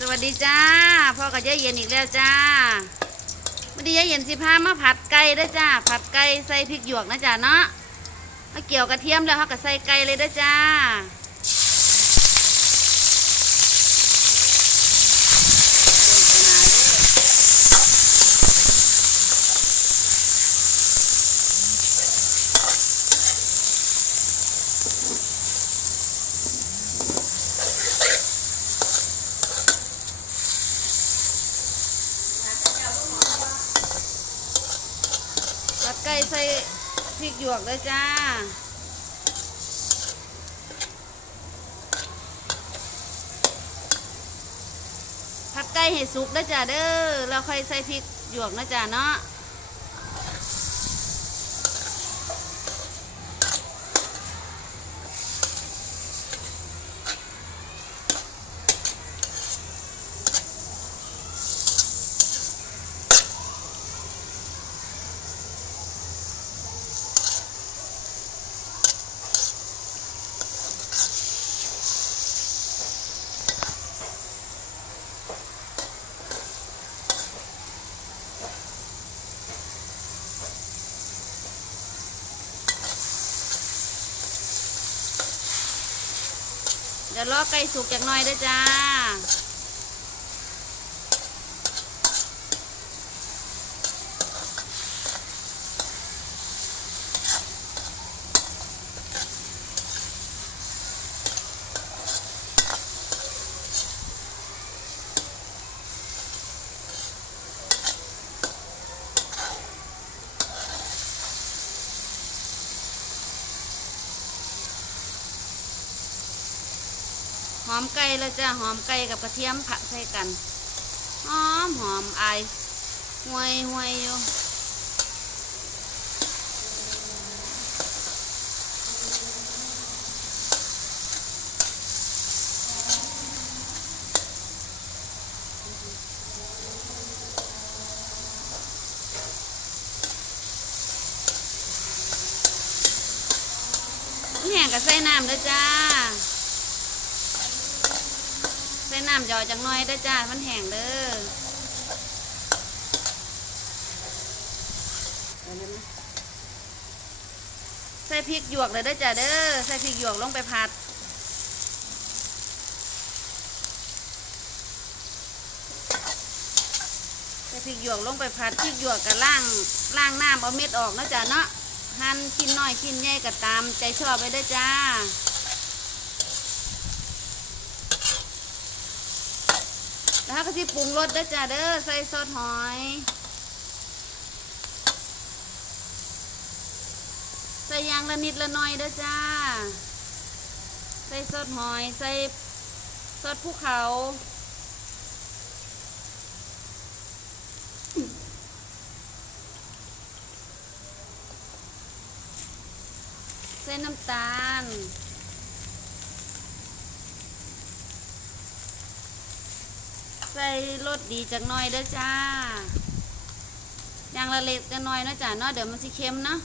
สวัสดีจ้าพ่อกับยายเย็นอีกแล้วจ้าวันนี้ยายเย็นสิพามาผัดไก่ได้จ้าผัดไก่ใส่พริกหยวกนะจ้าเนาะถ้าเกี่ยวกระเทียมแล้วเขาก็ใส่ไก่เลยได้จ้าผัดไก่ใส่ พริกหยวกเลยจ้า ผัดไก่ให้สุกนะจ้าเด้อแล้วค่อยใส่พริกหยวกนะจ้าเนาะ เดี๋ยวรอไก่สุกจากหน่อยด้อจ้า หอมไก่แล้วจ้าหอมไก่กับกระเทียมผัดใส่กันหอมหอมไอห่วยห่วยอยู่แห้งก็ใส่น้ำเด้อจ้า ส่น้ำหยอจังหน่อยเด้อจ้า มันแห้งเด้อใส่พริกหยวกเลยเด้อจ้าเด้อ ใส่พริกหยวกลงไปผัดใส่พริกหยวกลงไปผัดพริกหยวกกับล่างล่างน้ำเอาเม็ดออกนะจ้าเนาะหั่นชิ้นน้อยชิ้นใหญ่ก็ตามใจชอบไปเด้อจ้า แล้ว ก็ที่ปรุงรสเด้อจ้าเด้อใส่ซอสหอย ใส่ยางละนิดละหน่อยเด้อจ้า ใส่ซอสหอย ใส่ซอสภูเขาใส่น้ำตาล ใส่รสดีจากน้อยเด้อจ้าอย่างละเล็กจะน้อยเนาะจ้าเนาะเดี๋ยวมันสิเค็มเนาะ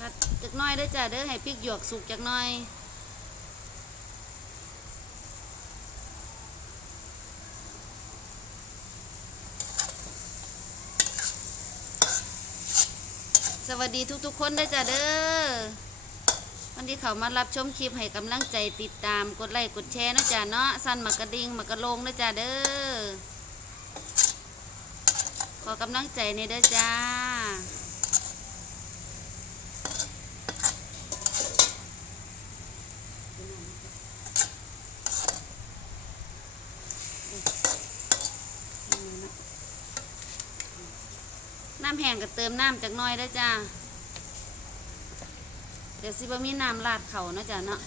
ผัด จักหน่อยเด้จ้าเด้อให้พริกหยวกสุกจักหน่อยสวัสดีทุกๆคนเด้จ้าเด้อวันที่เขามารับชมคลิปให้กำลังใจติดตามกดไลค์กดแชร์นะจ๊ะเนาะสั่นหมากกระดิ่งหมากกระลงนะจ๊ะเด้อขอกำลังใจในเด้อจ้า น้ำแห้งก็เติมน้ำจากน้อยได้จ้าเดี๋ยวซิบะมีน้ำราดเขานะจ้ะเนาะ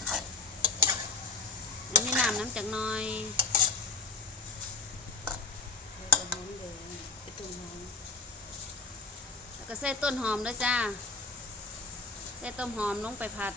มีน้ำน้ำจากน้อยแล้วก็ใส่ต้นหอมด้วจ้าใส่ต้นหอมลงไปผัด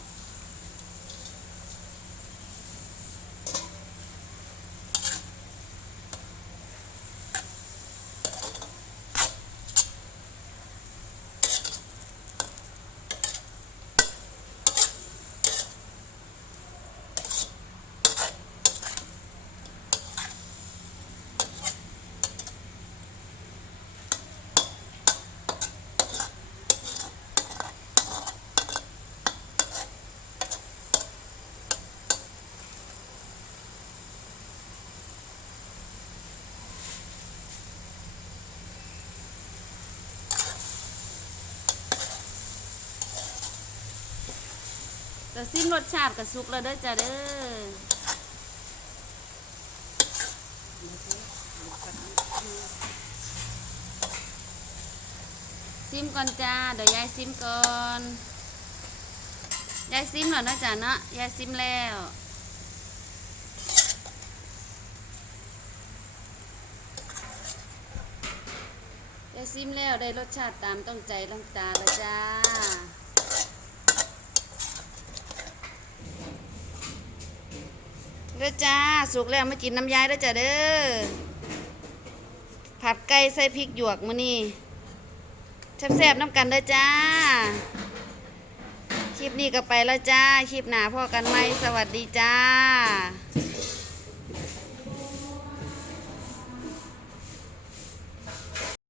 แต่ซิมรสชาติกับสุกแล้วเด้อจ้าเด้อซิมก่อนจ้าเดี๋ยวยายซิมก่อนยายซิมแล้วนะจ้าเนาะยายซิมแล้วยายซิมแล้วได้รสชาติตามต้องใจต้องตาแล้วจ้า ด้อจ้า สุกแล้วมากินน้ำยายเด้อจ้าเด้อ ผัดไก่ใส่พริกหยวกมื้อนี้แซ่บๆน้ำกันเด้อจ้า คลิปนี้ก็ไปแล้วจ้า คลิปหน้าพ่อกันไหมสวัสดีจ้า